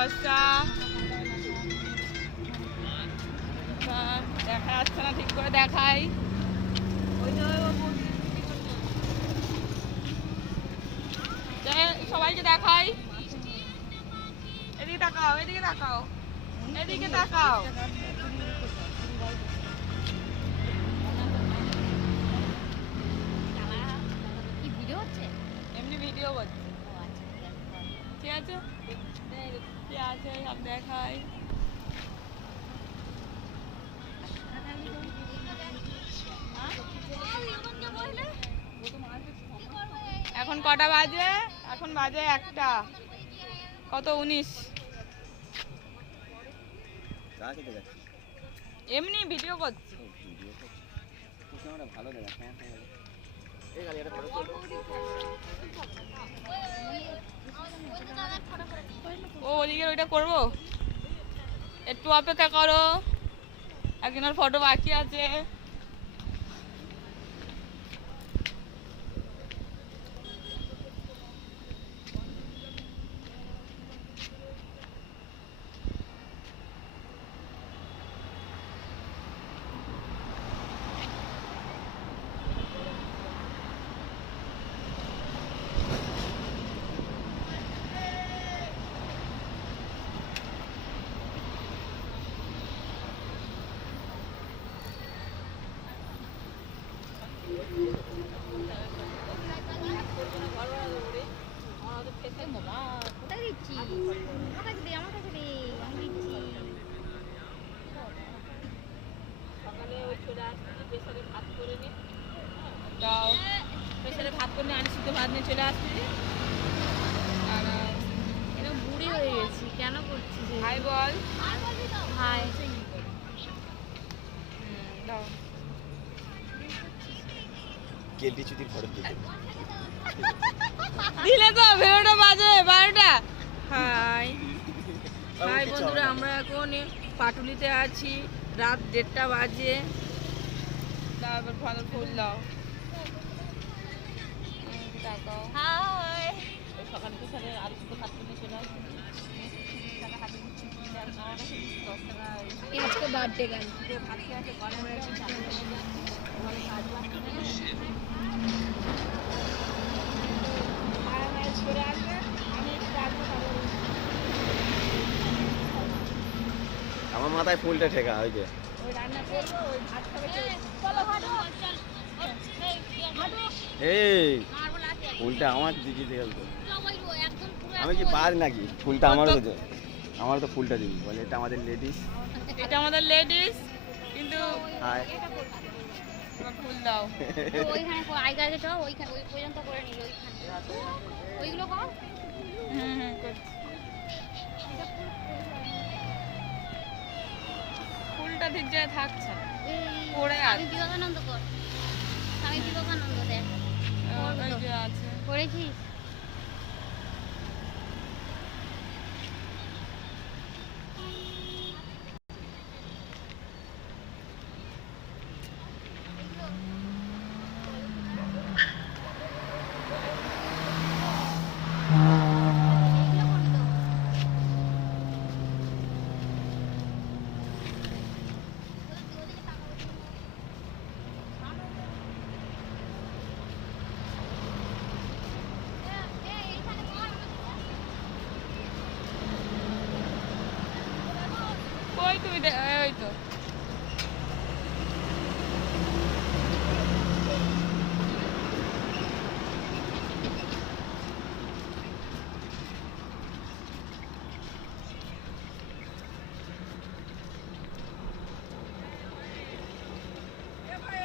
কুয়াশা, দেখা যাচ্ছে না, ঠিক করে দেখাই। সবাইকে দেখাই, এদিকে তাকাও, এদিকে তাকাও, এদিকে তাকাও। এমনি ভিডিও করছি, ঠিক আছে, কি আছে সব দেখাই। এখন কটা বাজে? এখন বাজে 1টা, কত 19। এমনি ভিডিও করছি। ও ওদিকে ওইটা করবো, একটু অপেক্ষা করো, একজনের ফটো বাকি আছে। ভাত করে আনি, সিদ্ধ ভাত নিয়ে চলে আসছি। বুড়ি হয়ে গেছি, কেন করছিস? হাই বল, হাই। দিলে তো ভিডিওটা বাজে 12টা। হাই হাই বন্ধুরা, আমরা এখন পাটুলিতে আছি, রাত 1:30 বাজে। তারপর ভালো ফুল দাও। সকাল থেকে আরো শুধু ভাত করে চলে আসবে। আজকে বার্থডে গান আমার মাথায় ফুলটা ঠেকা ওই যে এই ফুলটা আমার দিকে গেলতো, আমি কি পার নাকি? ফুলটা আমারও তো, আমার তো ফুলটা দিবি বলে, এটা আমাদের লেডিস, এটা আমাদের লেডিস, কিন্তু হাই ফুল দাও। ওইখানে আইগা গেছো, ওইখানে ওই পর্যন্ত করে নিল, ওইখানে ওইগুলো কর। ফুলটা ঠিক জায়গায় থাকছে, পড়ে আছে। বিবেকানন্দ কর, আমি বিবেকানন্দ দেখ আছে, করেছিস। ওই তুমি ওই তো